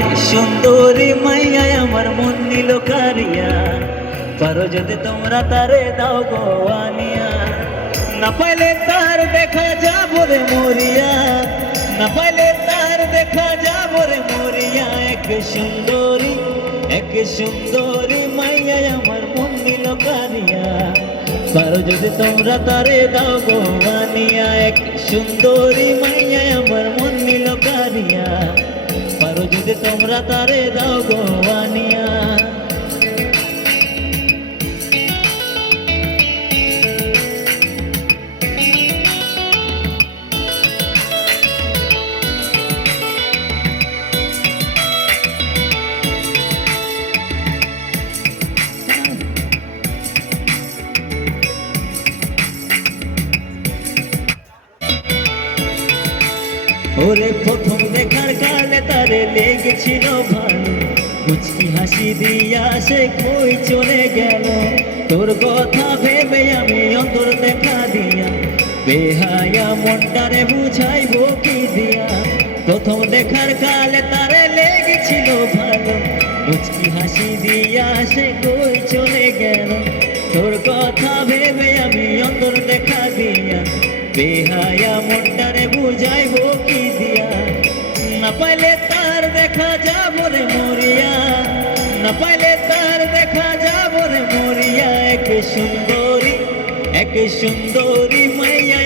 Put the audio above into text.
এক সুন্দরী মাইয়া আমার মন নিল কারিয়া, পারো যদি তোমরা তারে দাও গো আনিয়া। না পাইলে তার দেখা যাবো রে মরিয়া, না পাইলে তার দেখা যাবো রে মরিয়া। এক সুন্দরী মাইয়া আমার মন নিল কারিয়া, পারো যদি তোমরা তারে দাও গো আনিয়া। এক সুন্দরী মাইয়া আমার মন নিল কারিয়া, পারো যদি তোমরা তারে দাও গো আনিয়া। ওরে প্রথম দেখার কালে তারে লেগেছিল ভালো, মুচকি হাসি দিয়া সে কই চলে গেল। তোর কথা ভেবে আমি অন্তর দেখা দিয়া, বেহায়া মনটারে বুঝাইবো কি দিয়া। প্রথম দেখার কালে তারে লেগেছিল ভালো, মুচকি হাসি দিয়া সে কই চলে গেল। তোর কথা ভেবে আমি অন্তর দেখা দিয়া, বেহায়া মনটারে বুঝাইবো কি দিয়া। না পাইলে তার দেখা যাবো রে মরিয়া, না পাইলে তার দেখা যাবো রে মরিয়া। এক সুন্দরী মাইয়া